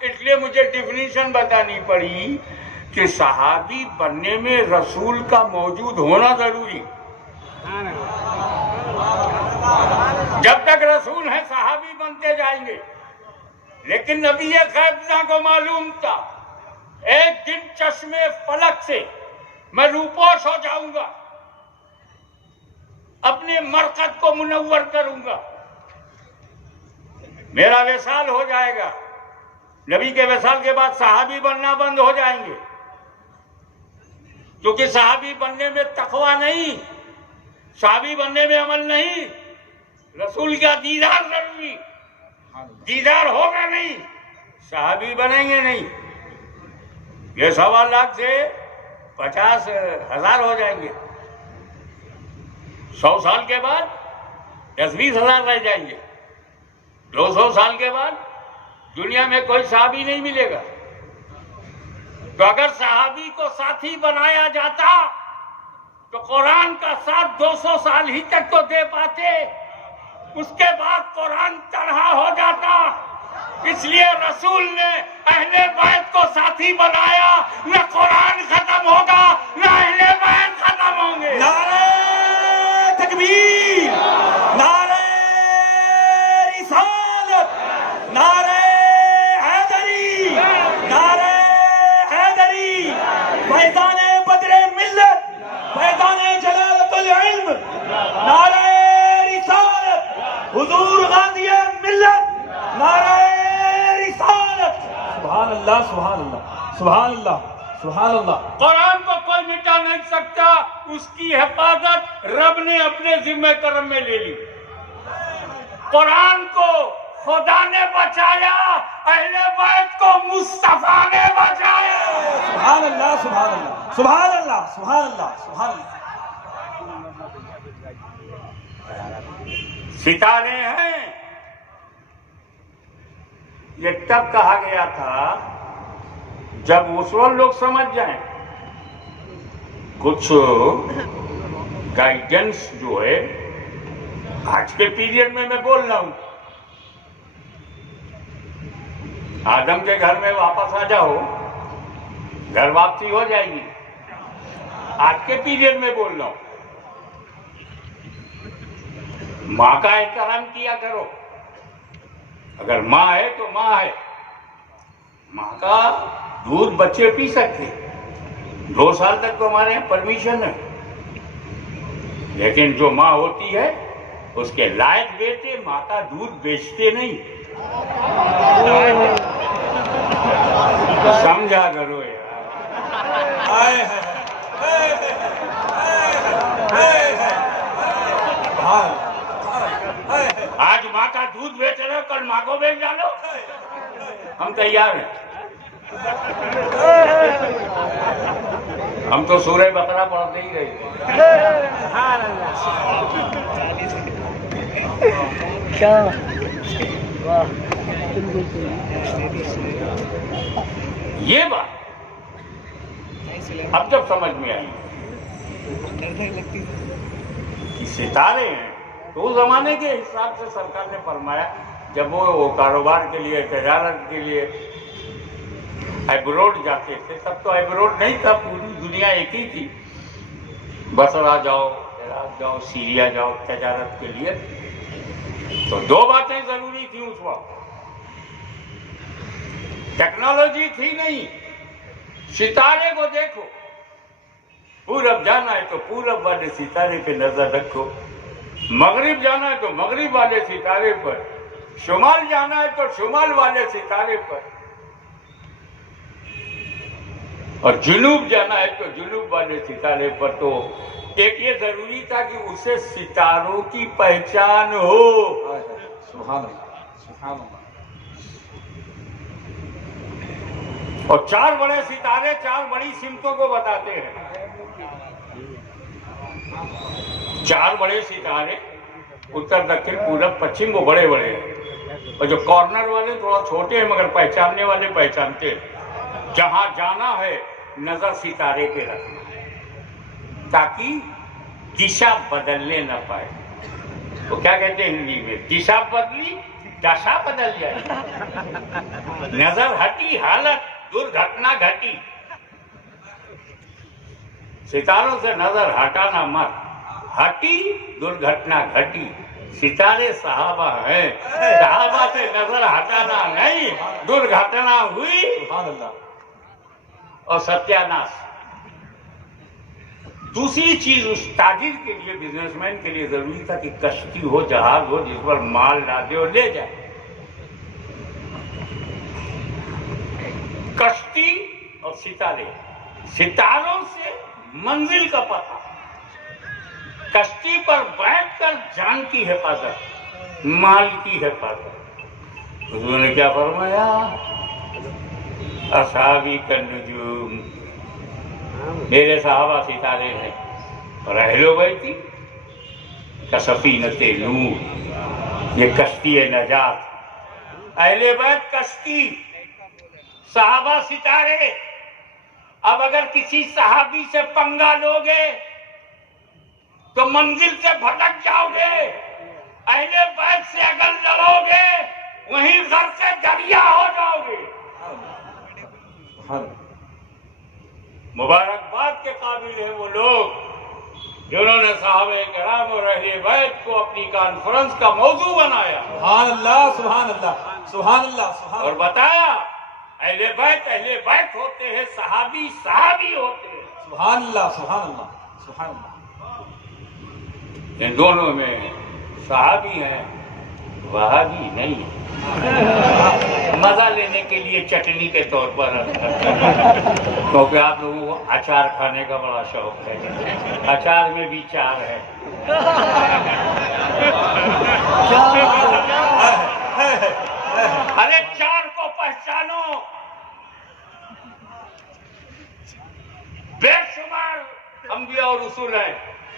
اس لیے مجھے ڈیفینیشن بتانی پڑی کہ صحابی بننے میں رسول کا موجود ہونا ضروری. جب تک رسول ہے صحابی بنتے جائیں گے. لیکن نبی غیبنا کو معلوم تھا ایک دن چشمے فلک سے میں روپوش ہو جاؤں گا، اپنے مرقد کو منور کروں گا، میرا وصال ہو جائے گا. نبی کے وصال کے بعد صحابی بننا بند ہو جائیں گے، کیونکہ صحابی بننے میں تقویٰ نہیں، صحابی بننے میں عمل نہیں. رسول کا دیدار ضروری. دیدار ہوگا نہیں صحابی بنیں گے نہیں. یہ 1.25 لاکھ سے 50,000 ہو جائیں گے. 100 سال کے بعد 10-20 ہزار رہ جائیں گے. 200 سال کے بعد دنیا میں کوئی صحابی نہیں ملے گا. تو اگر صحابی کو ساتھی بنایا جاتا تو قرآن کا ساتھ 200 سال ہی تک تو دے پاتے، اس کے بعد قرآن تنہا ہو جاتا. اس لیے رسول نے اہل بیت کو ساتھی بنایا. نہ قرآن ختم ہوگا نہ اہل بیت ختم ہوں گے. نعرہ تکبیر، نعرہ رسالت، نعرہ حیدری، نعرہ حیدری. فیضان بدر ملت، فیضان جلالت العلم. نعرہ رسالت، حضور غازی ملت. نعرہ رسالت. سبحان اللہ سبحان اللہ سبحان اللہ سبحان اللہ. قرآن کو کوئی مٹا نہیں سکتا، اس کی حفاظت رب نے اپنے ذمہ کرم میں لے لی. قرآن کو خدا نے بچایا، اہل بیت کو مصطفیٰ نے بچایا. سبحان اللہ سبحان اللہ سبحان اللہ سبحان اللہ سبحان اللہ. ستارے ہیں، یہ تب کہا گیا تھا جب اس وقت لوگ سمجھ جائیں کچھ گائیڈنس جو ہے آج کے پیریڈ میں بول رہا ہوں، آدم کے گھر میں واپس آ جاؤ، گھر واپسی ہو جائے گی، آج کے پیریڈ میں بول رہا ہوں۔ ماں کا احترام کیا کرو، اگر ماں ہے تو ماں ہے، ماں کا دودھ بچے پی سکتے، 2 سال تک تو ہمارے یہاں پرمیشن ہے، لیکن جو ماں ہوتی ہے اس کے لائق بیٹے ماں کا دودھ بیچتے نہیں، سمجھا کرو یار۔ آئے ہے آج ماں کا دودھ بیچ رہے ہو، کل ماں کو بیچ ڈالو، ہم تیار ہیں۔ ہم تو سورہ بقرہ پڑھتے ہی رہے۔ یہ بات اب جب سمجھ میں آئی کہ ستارے ہیں، تو اس زمانے کے حساب سے سرکار نے فرمایا جب وہ کاروبار کے لیے، تجارت کے لیے ایبروڈ جاتے تھے، تب تو ایبروڈ نہیں تھا، پوری دنیا ایک ہی تھی، بصرہ جاؤ، عراق جاؤ، سیریا جاؤ تجارت کے لیے، تو 2 باتیں ضروری تھیں اس وقت، ٹیکنالوجی تھی نہیں، ستارے کو دیکھو، پورب جانا ہے تو پورب والے ستارے پہ نظر رکھو، مغرب جانا ہے تو مغرب والے ستارے پر، شمال جانا ہے تو شمال والے ستارے پر، اور جنوب جانا ہے تو جنوب والے ستارے پر۔ تو ایک یہ ضروری تھا کہ اسے ستاروں کی پہچان ہو۔ سبحان اللہ، سبحان اللہ۔ اور 4 بڑے ستارے 4 بڑی سمتوں کو بتاتے ہیں، 4 بڑے ستارے اتر، دکن، پورب، پچھم، وہ بڑے بڑے ہیں، اور جو کارنر والے تھوڑا چھوٹے ہیں مگر پہچاننے والے پہچانتے ہیں۔ جہاں جانا ہے نظر ستارے پہ رکھنا ہے تاکہ دشا بدلنے نہ پائے۔ وہ کیا کہتے ہیں ہندی میں، دشا بدلی دشا بدل جائے، نظر ہٹی حالت درگھٹنا گھٹی۔ ستاروں سے نظر ہٹانا مت، ہٹی درگھٹنا گھٹی۔ ستارے صحابہ ہیں، صحابہ سے نظر ہٹانا نہیں، درگھٹنا ہوئی سبحان اللہ۔ اور ستیاناش۔ دوسری چیز اس تاجر کے لیے، بزنس مین کے لیے ضروری تھا کہ کشتی ہو، جہاز ہو، جس پر مال لادے اور لے جائے۔ کشتی اور ستارے، ستاروں سے منزل کا پتہ، کشتی پر بیٹھ کر جان کی حفاظت، مال کی حفاظت۔ حضور نے کیا فرمایا، اصحابی کالنجوم، میرے صحابہ ستارے ہیں، اور اہل بیتی کسفینۃ نوح، یہ کشتی نجات۔ اہل بیت کشتی، صحابہ ستارے۔ اب اگر کسی صحابی سے پنگا لوگے تو منزل سے بھٹک جاؤ گے، اہل بیت سے اگر لڑو گے وہیں گھر سے دریا ہو جاؤ گے۔ مبارکباد کے قابل ہیں وہ لوگ جنہوں نے صحابہ کرام اور اہل بیت کو اپنی کانفرنس کا موضوع بنایا سبحان اللہ، سبحان اللہ، سبحان اللہ، سبحان اور اللہ۔ بتایا اہل بیت ہوتے ہیں، صحابی صحابی ہوتے ہیں۔ سبحان اللہ، سبحان اللہ، سبحان اللہ۔ ان دونوں میں صحابی ہیں، وہابی نہیں ہیں، مزہ لینے کے لیے چٹنی کے طور پر، کیونکہ آپ لوگوں کو اچار کھانے کا بڑا شوق ہے، اچار میں بھی 4 ہے۔ ارے 4 کو پہچانو، بے شمار انبیاء اور رسول ہیں،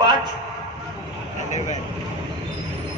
5।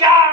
4,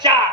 4।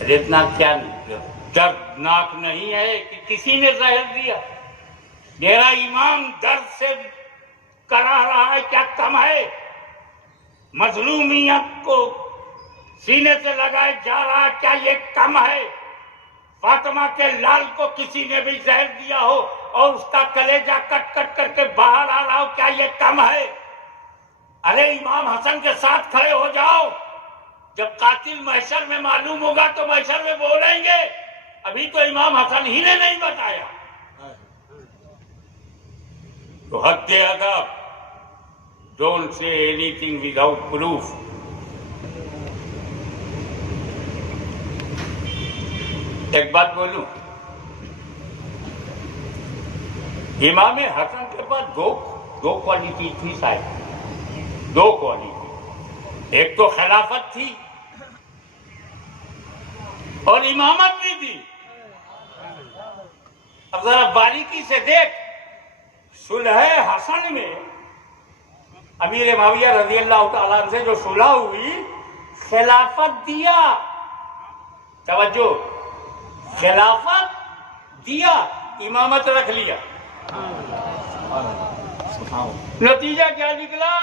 اتنا کیا دردناک نہیں ہے کہ کسی نے زہر دیا؟ میرا امام درد سے کرا رہا ہے، کیا کم ہے؟ مظلومیت کو سینے سے لگائے جا رہا ہے، کیا یہ کم ہے؟ فاطمہ کے لال کو کسی نے بھی زہر دیا ہو اور اس کا کلیجہ کٹ کٹ کر کے باہر آ رہا ہو، کیا یہ کم ہے؟ ارے امام حسن کے ساتھ کھڑے ہو جاؤ، جب قاتل محشر میں معلوم ہوگا تو محشر میں بولیں گے، ابھی تو امام حسن ہی نے نہیں بتایا۔ تو حد ادب، don't say any thing without proof. ایک بات بولوں، امام حسن کے پاس دو کوالٹی تھی صاحب، دو کوالٹی، ایک تو خلافت تھی اور امامت بھی تھی۔ اب ذرا باریکی سے دیکھ، صلح حسن میں امیر معاویہ رضی اللہ تعالیٰ عنہ سے جو صلح ہوئی، خلافت دیا، توجہ، خلافت دیا، امامت رکھ لیا۔ نتیجہ کیا نکلا؟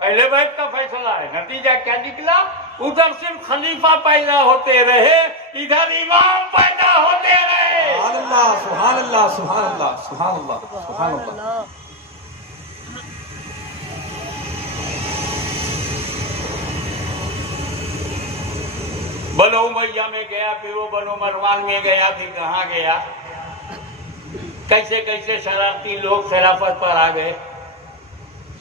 اہل بیت کا فیصلہ ہے، نتیجہ کیا نکلا؟ ادھر صرف خلیفہ پیدا ہوتے رہے، ادھر امام پیدا ہوتے رہے۔ سبحان اللہ، سبحان اللہ، سبحان اللہ، سبحان اللہ، سبحان اللہ۔ بنو امیہ میں گیا، پھر وہ بنو مروان میں گیا، پھر کہاں گیا؟ کیسے کیسے شرارتی لوگ خلافت پر آ گئے،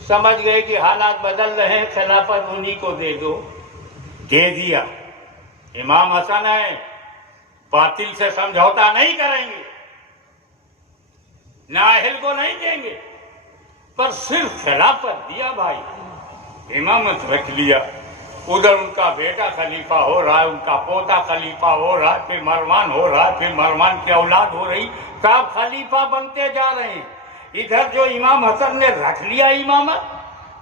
سمجھ گئے کہ حالات بدل رہے ہیں، خلافت انہی کو دے دو، دے دیا۔ امام حسن ہے، باطل سے سمجھوتا نہیں کریں گے، نااہل کو نہیں دیں گے، پر صرف خلافت دیا بھائی، امامت رکھ لیا۔ ادھر ان کا بیٹا خلیفہ ہو رہا ہے، ان کا پوتا خلیفہ ہو رہا ہے، پھر مروان ہو رہا ہے، پھر مروان کی اولاد ہو رہی، سب خلیفہ بنتے جا رہے ہیں۔ ادھر جو امام حسن نے رکھ لیا امامت،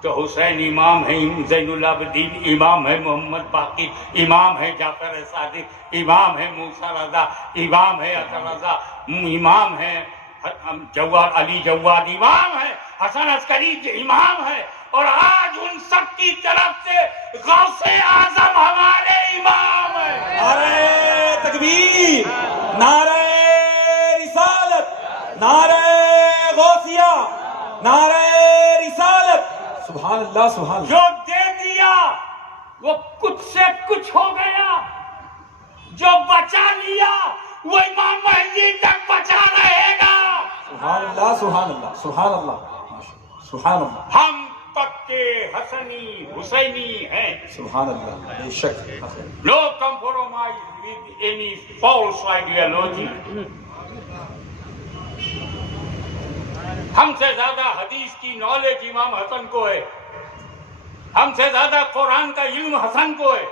تو حسین امام ہے، زین العابدین امام ہے، محمد باقر امام ہے، جعفر صادق امام ہے، موسیٰ رضا امام ہے، حسن رضا امام ہے، جواد علی جواد امام ہے، حسن عسکری امام ہے، اور آج ان سب کی طرف سے غوث اعظم ہمارے امام ہیں۔ نعرہ تکبیر، نعرہ رسالت، نعرہ غوثیہ، نعرہ رسالت۔ سبحان اللہ، سبحان اللہ۔ جو دے دیا وہ کچھ سے کچھ ہو گیا، جو بچا لیا وہ امام مہدی تک بچا رہے گا۔ سبحان اللہ، سبحان اللہ، سبحان اللہ، سبحان اللہ، ہم پکے حسنی حسینی ہیں۔ سبحان اللہ، بے شک۔ No compromise with any false ideology۔ ہم سے زیادہ حدیث کی نالج امام حسن کو ہے، ہم سے زیادہ قرآن کا علم حسن کو ہے۔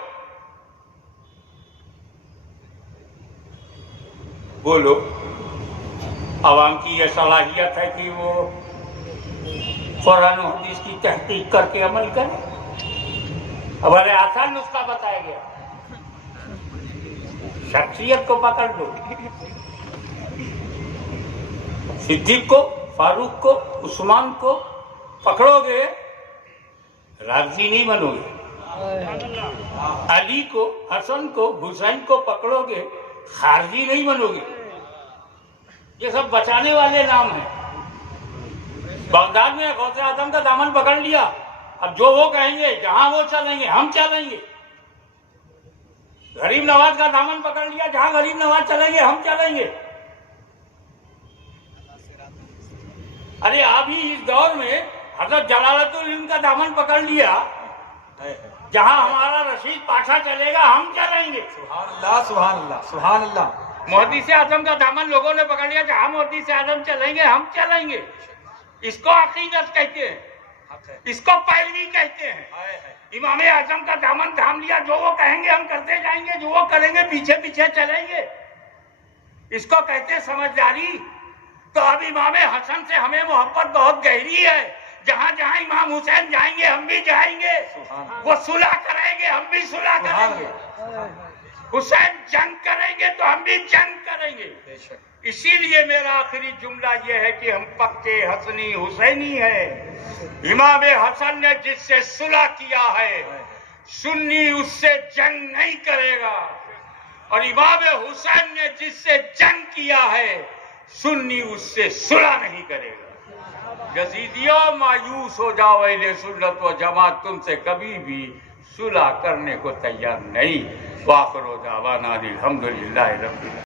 بولو، عوام کی یہ صلاحیت ہے کہ وہ قرآن و حدیث کی تحقیق کر کے عمل کرے؟ ہمارے آسان نسخہ بتایا گیا، شخصیت کو پکڑ لو، صدیق کو، فاروق کو، عثمان کو پکڑو گے رافضی نہیں بنو گے، علی کو، حسن کو، حسین کو پکڑو گے خارجی نہیں بنو گے۔ یہ سب بچانے والے نام ہیں۔ بغداد میں غوث اعظم کا دامن پکڑ لیا، اب جو وہ کہیں گے جہاں وہ چلیں گے ہم چلیں گے۔ غریب نواز کا دامن پکڑ لیا، جہاں غریب نواز چلیں گے ہم چلیں گے۔ ارے ابھی اس دور میں حضرت جلالت العلم کا دامن پکڑ لیا، جہاں ہمارا رشید پاشا چلے گا ہم چلیں گے۔ سبحان اللہ، سبحان اللہ، سبحان اللہ۔ محدث اعظم کا دامن لوگوں نے پکڑ لیا، جہاں محدث اعظم چلیں گے ہم چلیں گے۔ اس کو عقیدت کہتے ہیں، اس کو پیروی کہتے ہیں۔ امام اعظم کا دامن تھام لیا، جو وہ کہیں گے ہم کرتے جائیں گے، جو وہ کریں گے پیچھے پیچھے چلیں گے، اس کو کہتے ہیں سمجھداری۔ تو اب امام حسن سے ہمیں محبت بہت گہری ہے، جہاں جہاں امام حسین جائیں گے ہم بھی جائیں گے، وہ صلح کریں گے ہم بھی صلح کریں گے۔ حسین جنگ کریں گے تو ہم بھی جنگ کریں گے. اسی لیے میرا آخری جملہ یہ ہے کہ ہم پکے حسنی حسینی ہیں. امام حسن نے جس سے صلح کیا ہے سنی اس سے جنگ نہیں کرے گا، اور امام حسین نے جس سے جنگ کیا ہے سنی اس سے صلح نہیں کرے گا. یزیدیوں مایوس ہو جاؤ، اہل سنت و جماعت تم سے کبھی بھی صلح کرنے کو تیار نہیں. وآخر دعوانا الحمدللہ رب العالمین.